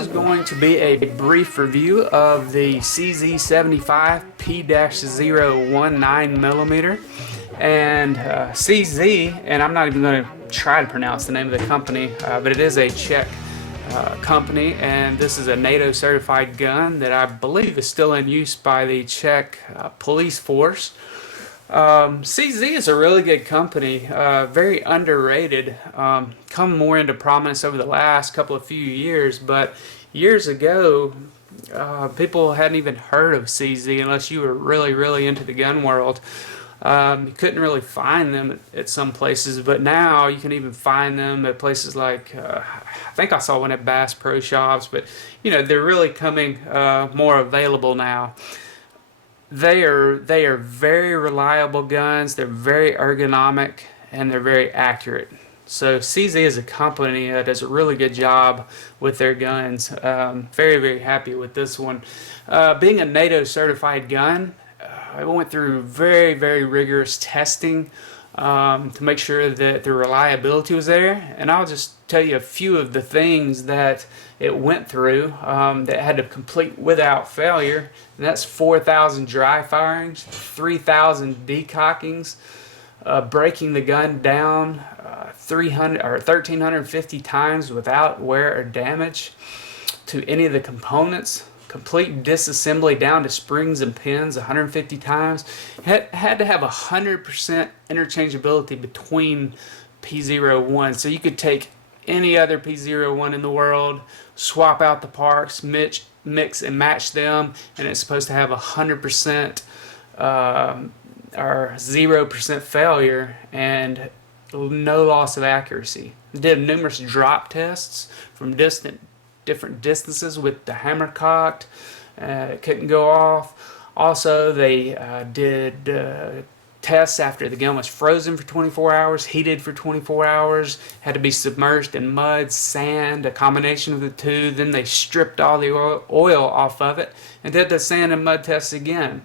is going to be a brief review of the CZ75 P-019mm and CZ, and I'm not even going to try to pronounce the name of the company, but it is a Czech company, and this is a NATO certified gun that I believe is still in use by the Czech police force. CZ is a really good company, very underrated, come more into prominence over the last few years, but years ago people hadn't even heard of CZ unless you were really into the gun world. You couldn't really find them at some places, but now you can even find them at places like, I think I saw one at Bass Pro Shops, but you know, they're really coming more available now. They are very reliable guns, they're very ergonomic, and they're very accurate. So CZ is a company that does a really good job with their guns. Very happy with this one. Being a NATO certified gun, I went through very rigorous testing to make sure that the reliability was there, and I'll just tell you a few of the things that it went through that had to complete without failure, and that's 4,000 dry firings, 3,000 decockings, breaking the gun down 300 or 1,350 times without wear or damage to any of the components. Complete disassembly down to springs and pins 150 times. Had to have 100% interchangeability between P-01, so you could take any other P-01 in the world, swap out the parts, mix and match them, and it's supposed to have 100% or 0% failure and no loss of accuracy. Did numerous drop tests from different distances with the hammer cocked. It couldn't go off. Also, they did tests after the gun was frozen for 24 hours, heated for 24 hours, had to be submerged in mud, sand, a combination of the two. Then they stripped all the oil off of it and did the sand and mud tests again.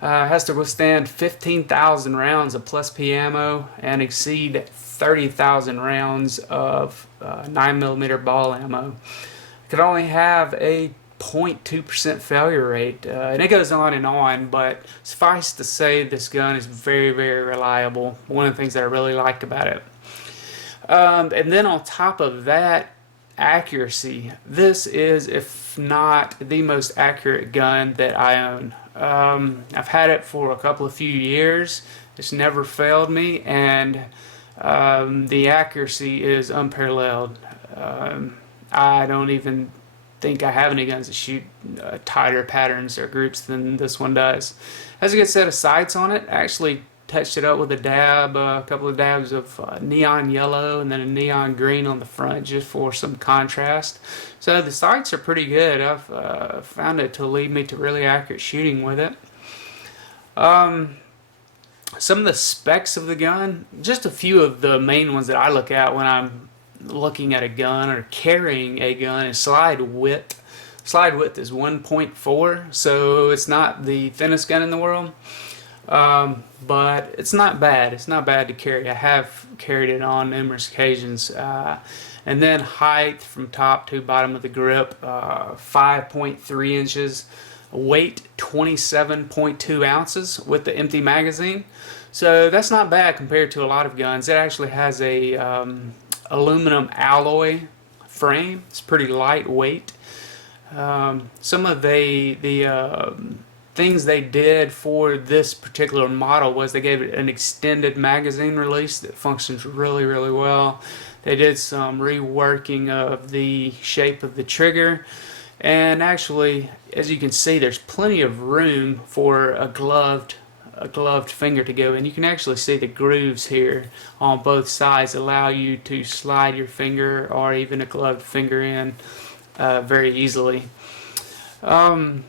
Has to withstand 15,000 rounds of plus P ammo and exceed 30,000 rounds of 9mm ball ammo. Could only have a 0.2% failure rate, and it goes on, but suffice to say this gun is very reliable. One of the things that I really like about it. And then on top of that, accuracy. This is, if not the most accurate gun that I own. I've had it for a few years. It's never failed me, and the accuracy is unparalleled. I don't even think I have any guns that shoot tighter patterns or groups than this one does. Has a good set of sights on it. I actually touched it up with a couple of dabs of neon yellow and then a neon green on the front just for some contrast. So the sights are pretty good. I've found it to lead me to really accurate shooting with it. Some of the specs of the gun, just a few of the main ones that I look at when I'm looking at a gun or carrying a gun, is slide width. Slide width is 1.4, so it's not the thinnest gun in the world, but it's not bad. It's not bad to carry. I have carried it on numerous occasions. And then height from top to bottom of the grip, 5.3 inches. Weight 27.2 ounces with the empty magazine. So that's not bad compared to a lot of guns. It actually has a aluminum alloy frame. It's pretty lightweight. Some of the things they did for this particular model was they gave it an extended magazine release that functions really well. They did some reworking of the shape of the trigger, and actually, as you can see, there's plenty of room for a gloved finger to go in. You can actually see the grooves here on both sides allow you to slide your finger or even a gloved finger in very easily. This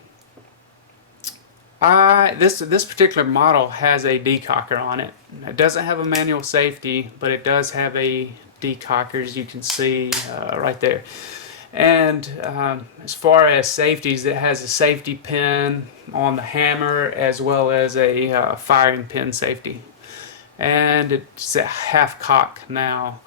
particular model has a decocker on it. It doesn't have a manual safety, but it does have a decocker, as you can see right there. And as far as safeties, it has a safety pin on the hammer as well as a firing pin safety, and it's at half cock now.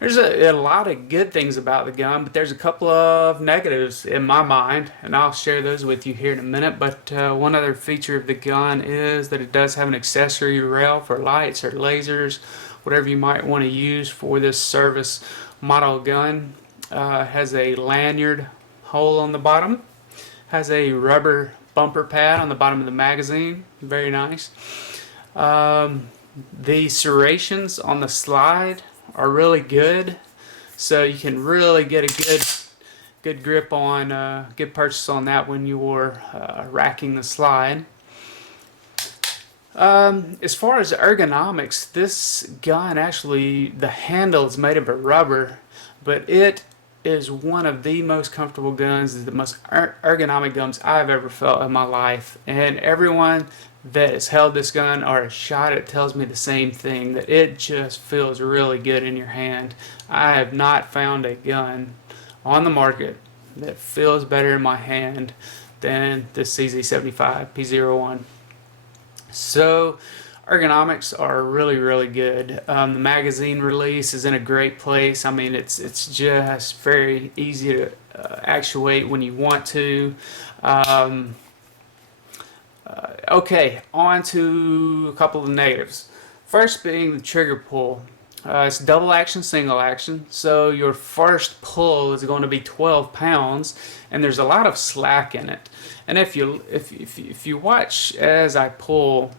There's a lot of good things about the gun, but there's a couple of negatives in my mind, and I'll share those with you here in a minute. But one other feature of the gun is that it does have an accessory rail for lights or lasers, whatever you might want to use for this service model gun. Has a lanyard hole on the bottom, has a rubber bumper pad on the bottom of the magazine, very nice. The serrations on the slide are really good, so you can really get a good grip on, good purchase on that when you're racking the slide. As far as ergonomics, this gun actually, the handle is made of a rubber, but it is one of the most comfortable guns, the most ergonomic guns I've ever felt in my life. And everyone that has held this gun or has shot it tells me the same thing, that it just feels really good in your hand. I have not found a gun on the market that feels better in my hand than the CZ75 P-01. So ergonomics are really good. The magazine release is in a great place. I mean, it's just very easy to actuate when you want to. Okay, on to a couple of negatives. First being the trigger pull. It's double action, single action, so your first pull is going to be 12 pounds, and there's a lot of slack in it. And if you watch as I pull,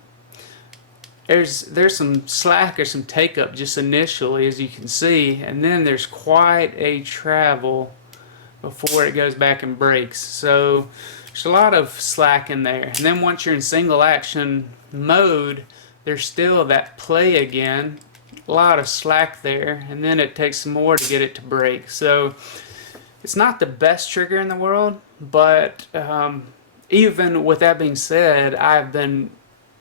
there's some slack or some take up just initially, as you can see, and then there's quite a travel before it goes back and breaks. So there's a lot of slack in there, and then once you're in single action mode, there's still that play again, a lot of slack there, and then it takes some more to get it to break. So it's not the best trigger in the world, but even with that being said, I've been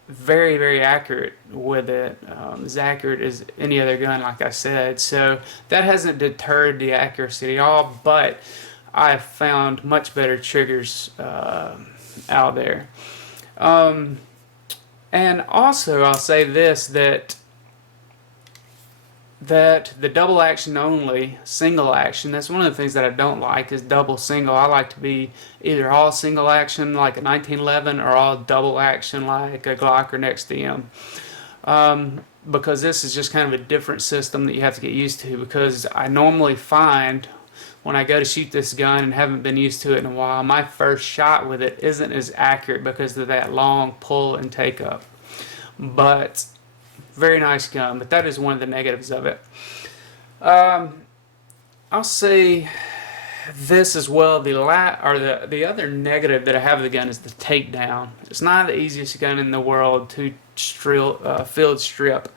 very accurate with it, as accurate as any other gun, like I said. So that hasn't deterred the accuracy at all, but I've found much better triggers out there. And also I'll say this, that the double action only, single action, that's one of the things that I don't like, is double single. I like to be either all single action like a 1911 or all double action like a Glock or an XDM. Because this is just kind of a different system that you have to get used to, because I normally find when I go to shoot this gun and haven't been used to it in a while, my first shot with it isn't as accurate because of that long pull and take up. But very nice gun, but that is one of the negatives of it. I'll say this as well. The other negative that I have of the gun is the takedown. It's not the easiest gun in the world to field strip.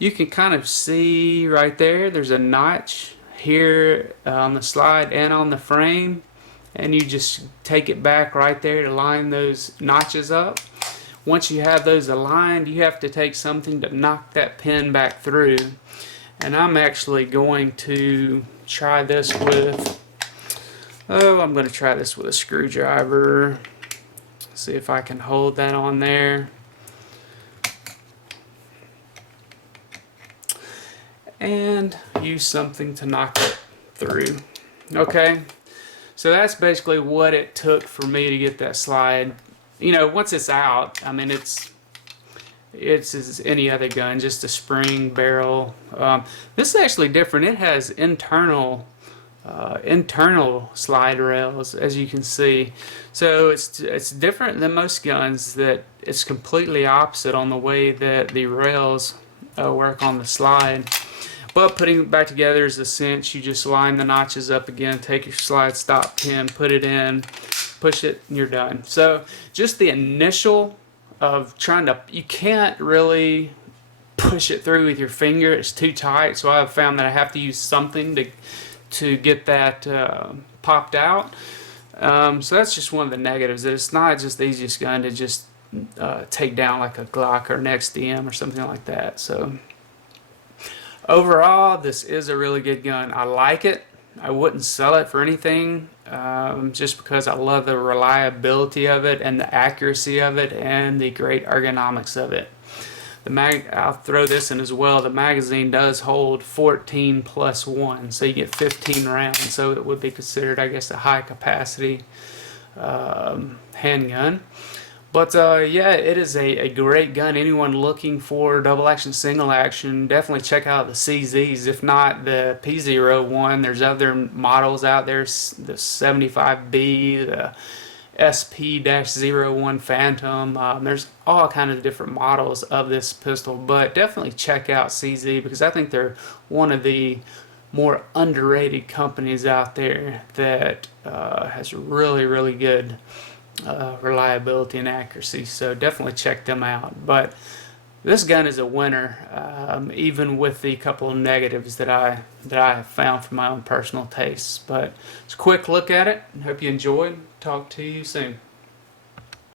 You can kind of see right there, there's a notch here on the slide and on the frame, and you just take it back right there to line those notches up. Once you have those aligned, you have to take something to knock that pin back through. And I'm actually going to try this with, I'm going to try this with a screwdriver. See if I can hold that on there. And use something to knock it through. Okay, so that's basically what it took for me to get that slide. You know, once it's out, I mean, it's as any other gun, just a spring barrel. This is actually different. It has internal slide rails, as you can see. So it's different than most guns, that it's completely opposite on the way that the rails work on the slide. But putting it back together is a cinch. You just line the notches up again, take your slide stop pin, put it in, push it, and you're done. So just the initial of trying to, you can't really push it through with your finger. It's too tight. So I've found that I have to use something to get that popped out. So that's just one of the negatives, that it's not just the easiest gun to just take down like a Glock or an XDM or something like that. So overall, this is a really good gun. I like it. I wouldn't sell it for anything, just because I love the reliability of it and the accuracy of it and the great ergonomics of it. I'll throw this in as well. The magazine does hold 14 plus 1, so you get 15 rounds. So it would be considered, I guess, a high capacity handgun. But yeah, it is a great gun. Anyone looking for double action, single action, definitely check out the CZs. If not the P-01, there's other models out there, the 75B, the SP-01 Phantom. There's all kinds of different models of this pistol, but definitely check out CZ because I think they're one of the more underrated companies out there that has really good reliability and accuracy. So definitely check them out. But this gun is a winner, even with the couple of negatives that I have found from my own personal tastes. But it's a quick look at it. Hope you enjoyed. Talk to you soon.